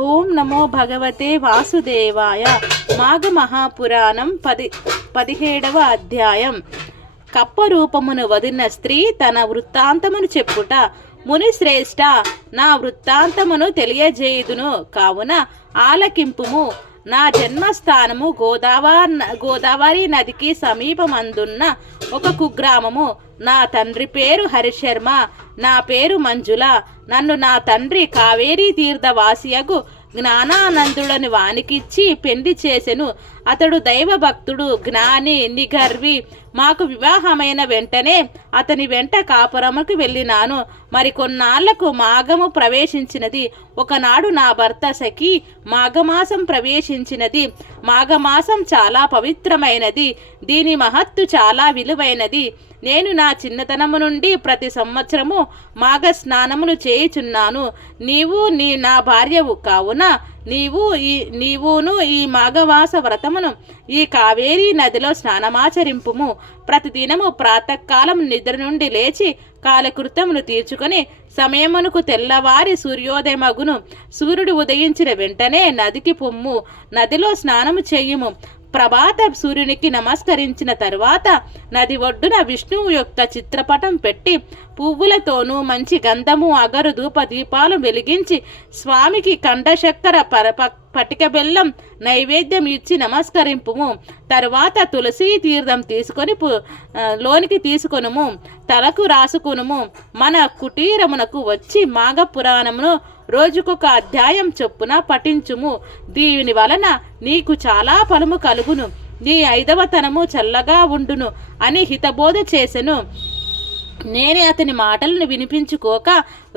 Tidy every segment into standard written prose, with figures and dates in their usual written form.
ఓం నమో భగవతే వాసుదేవాయ. మాఘ మహాపురాణం 17వ అధ్యాయం. కప్పరూపమును వదిలిన స్త్రీ తన వృత్తాంతమును చెప్పుట. మునిశ్రేష్ఠ, నా వృత్తాంతమును తెలియజేయుదును కావున ఆలకింపుము. నా జన్మస్థానము గోదావరి నదికి సమీపమందున్న ఒక కుగ్రామము. నా తండ్రి పేరు హరిశర్మ, నా పేరు మంజుల. నన్ను నా తండ్రి కావేరీ తీర్థవాసియగు జ్ఞానానందుడని వానికిచ్చి పెండి చేసెను. అతడు దైవభక్తుడు, జ్ఞాని, నిగర్వి. మాకు వివాహమైన వెంటనే అతని వెంట కాపురముకు వెళ్ళినాను. మరికొన్నాళ్లకు మాఘము ప్రవేశించినది. ఒకనాడు నా భర్త సఖి మాఘమాసం ప్రవేశించినది. మాఘమాసం చాలా పవిత్రమైనది. దీని మహత్తు చాలా విలువైనది. నేను నా చిన్నతనము నుండి ప్రతి సంవత్సరము మాఘ స్నానములు చేయుచున్నాను. నీవు నా భార్యవు కావున నీవును ఈ మాఘమాస వ్రతమును ఈ కావేరీ నదిలో స్నానమాచరింపుము. ప్రతిదినము ప్రాతకాలం నిద్ర నుండి లేచి కాలకృత్యములు తీర్చుకొని సమయమునకు తెల్లవారి సూర్యోదయమగును. సూర్యుడు ఉదయించిన వెంటనే నదికి పొమ్ము. నదిలో స్నానము చేయుము. ప్రభాత సూర్యునికి నమస్కరించిన తరువాత నది ఒడ్డున విష్ణువు యొక్క చిత్రపటం పెట్టి పువ్వులతోనూ మంచి గంధము అగరు ధూప దీపాలు వెలిగించి స్వామికి కంఠశక్కర పటిక బెల్లం నైవేద్యం ఇచ్చి నమస్కరింపుము. తరువాత తులసి తీర్థం తీసుకొని లోనికి తీసుకొనుము. తలకు రాసుకొనుము. మన కుటీరమునకు వచ్చి మాఘ పురాణమును రోజుకొక అధ్యాయం చొప్పున పఠించుము. దీని వలన నీకు చాలా ఫలము కలుగును. నీ 5వ తనము చల్లగా ఉండును అని హితబోధ చేసెను. నేనే అతని మాటలను వినిపించుకోక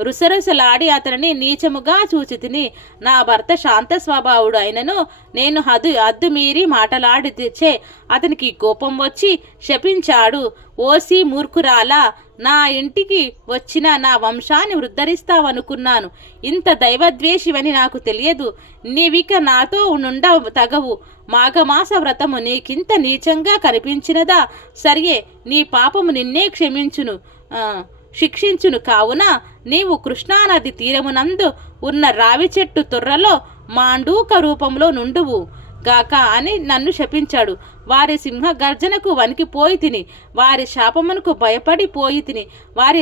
రుసరుసలాడి అతనిని నీచముగా చూచి తిని. నా భర్త శాంత స్వభావుడు అయినను నేను హద్దు మీరి మాటలాడితే అతనికి కోపం వచ్చి శపించాడు. ఓసి మూర్ఖురాలా, నా ఇంటికి వచ్చిన నా వంశాన్ని ఉద్ధరిస్తావనుకున్నాను. ఇంత దైవద్వేషివని నాకు తెలియదు. నీవిక నాతో నుండ తగవు. మాఘమాస వ్రతము నీకింత నీచంగా కనిపించినదా? సరియే, నీ పాపము నిన్నే శిక్షించును. కావున నీవు కృష్ణానది తీరమునందు ఉన్న రావి చెట్టు తొర్రలో మాండూక రూపంలో నుండువు గాక అని నన్ను శపించాడు. వారి సింహ గర్జనకు వణికిపోయి తిని, వారి శాపమునకు భయపడిపోయి తిని, వారి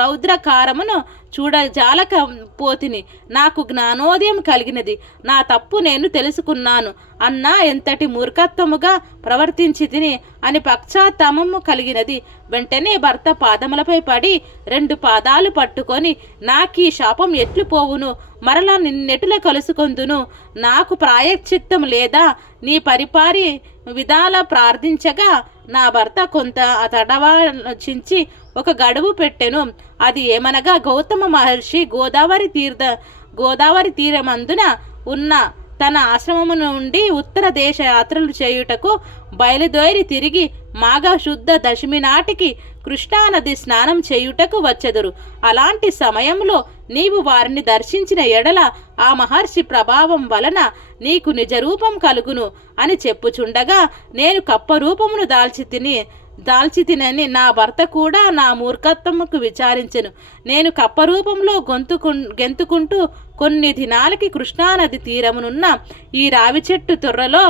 రౌద్రకారమును చూడజాలక పోతిని. నాకు జ్ఞానోదయం కలిగినది. నా తప్పు నేను తెలుసుకున్నాను. అన్నా ఎంతటి మూర్ఖత్వముగా ప్రవర్తించి తిని అని పశ్చాత్తాపము కలిగినది. వెంటనే భర్త పాదములపై పడి 2 పాదాలు పట్టుకొని, నాకీ శాపం ఎట్లు పోవును? మరలా నిన్నెటుల కలుసుకొందును? నాకు ప్రాయశ్చిత్తం లేదా? నీ పరిపారి విధాల ప్రార్థించగా నా భర్త కొంత తడవాచించి ఒక గడువు పెట్టెను. అది ఏమనగా, గౌతమ మహర్షి గోదావరి తీరమందున ఉన్న తన ఆశ్రమము నుండి ఉత్తర దేశ యాత్రలు చేయుటకు బయలుదేరి తిరిగి మాఘ శుద్ధ దశమి నాటికి కృష్ణానది స్నానం చేయుటకు వచ్చెదరు. అలాంటి సమయంలో నీవు వారిని దర్శించిన ఎడల ఆ మహర్షి ప్రభావం వలన నీకు నిజరూపం కలుగును అని చెప్పుచుండగా, నేను కప్పరూపమును దాల్చితినని నా భర్త కూడా నా మూర్ఖత్వముకు విచారించెను. నేను కప్పరూపంలో గెంతుకుంటూ కొన్ని దినాలకి కృష్ణానది తీరమునున్న ఈ రావి చెట్టు తొర్రలో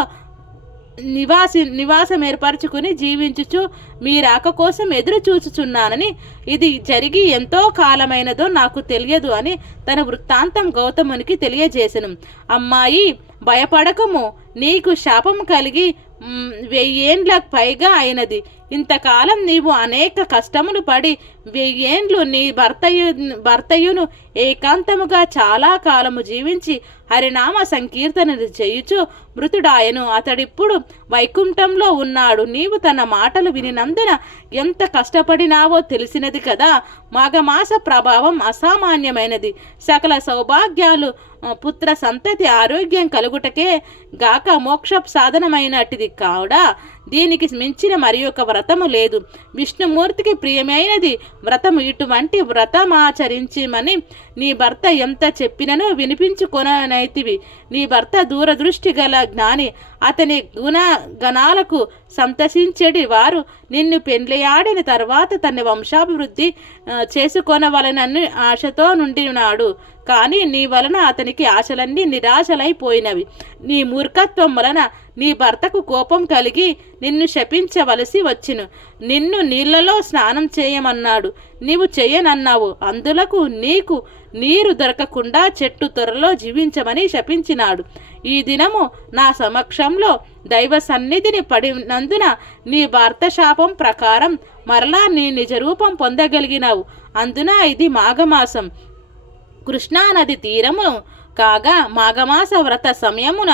నివాసం ఏర్పరచుకుని జీవించుచు మీ రాక కోసం ఎదురు చూచుచున్నానని, ఇది జరిగి ఎంతో కాలమైనదో నాకు తెలియదు అని తన వృత్తాంతం గౌతమునికి తెలియజేసెను. అమ్మాయి, భయపడకము. నీకు శాపం కలిగి 1000 ఏండ్ల పైగా అయినది. ఇంతకాలం నీవు అనేక కష్టములు పడి 1000 ఏండ్లు నీ భర్తయును ఏకాంతముగా చాలా కాలము జీవించి హరినామ సంకీర్తనలు చేయుచు మృతుడాయను. అతడిప్పుడు వైకుంఠంలో ఉన్నాడు. నీవు తన మాటలు వినినందున ఎంత కష్టపడినావో తెలిసినది కదా. మాఘమాస ప్రభావం అసామాన్యమైనది. సకల సౌభాగ్యాలు, పుత్ర సంతతి, ఆరోగ్యం కలుగుటకే గాక మోక్ష సాధనమైనటిది కావుడా దీనికి మించిన మరి ఒక వ్రతము లేదు. విష్ణుమూర్తికి ప్రియమైనది వ్రతము. ఇటువంటి వ్రతమాచరించమని నీ భర్త ఎంత చెప్పినను వినిపించుకొననైతివి. నీ భర్త దూరదృష్టి గల జ్ఞాని. అతని గుణగణాలకు సంతసించేటి వారు నిన్ను పెండ్లియాడిన తర్వాత తన వంశాభివృద్ధి చేసుకొనవలనని ఆశతో నుండినాడు. కానీ నీ వలన అతనికి ఆశలన్నీ నిరాశలైపోయినవి. నీ మూర్ఖత్వం వలన నీ భర్తకు కోపం కలిగి నిన్ను శపించవలసి వచ్చును. నిన్ను నీళ్లలో స్నానం చేయమన్నాడు, నీవు చేయనన్నావు. అందులకు నీకు నీరు దొరకకుండా చెట్టు త్వరలో జీవించమని శపించినాడు. ఈ దినము నా సమక్షంలో దైవ సన్నిధిని పడినందున నీ భర్త శాపం ప్రకారం మరలా నీ నిజరూపం పొందగలిగినావు. అందున ఇది మాఘమాసం, కృష్ణానది తీరము కాగా మాఘమాస వ్రత సమయమున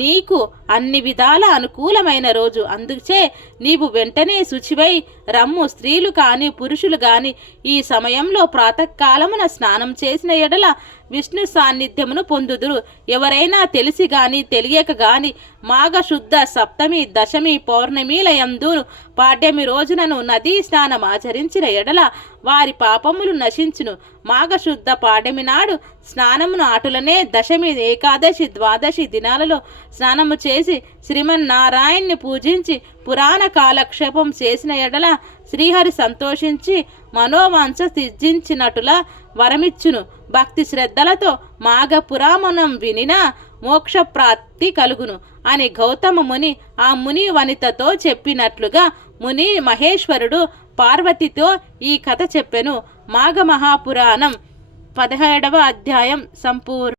నీకు అన్ని విధాల అనుకూలమైన రోజు. అందుచే నీవు వెంటనే శుచివై రమ్ము. స్త్రీలు కాని పురుషులు గాని ఈ సమయంలో ప్రాతకాలమున స్నానం చేసిన ఎడల విష్ణు సాన్నిధ్యమును పొందుదురు. ఎవరైనా తెలిసి గాని తెలియక గాని మాఘశుద్ధ సప్తమి, దశమి, పౌర్ణమిల యందు పాడ్యమి రోజునను నదీ స్నానం ఆచరించిన ఎడల వారి పాపములు నశించును. మాఘశుద్ధ పాడ్యమి నాడు స్నానమును ఆటులనే దశమి, ఏకాదశి, ద్వాదశి దినాలలో స్నానము చేసి శ్రీమన్నారాయణ్ణి పూజించి పురాణ కాలక్షేపం చేసిన ఎడల శ్రీహరి సంతోషించి మనోవాంఛ సిద్ధించినట్టులా వరమిచ్చును. భక్తి శ్రద్ధలతో మాఘ పురాణం వినిన మోక్షప్రాప్తి కలుగును అని గౌతమ ముని ఆ ముని వనితతో చెప్పినట్లుగా ముని మహేశ్వరుడు పార్వతితో ఈ కథ చెప్పెను. మాఘ మహాపురాణం 17వ అధ్యాయం సంపూర్ణ.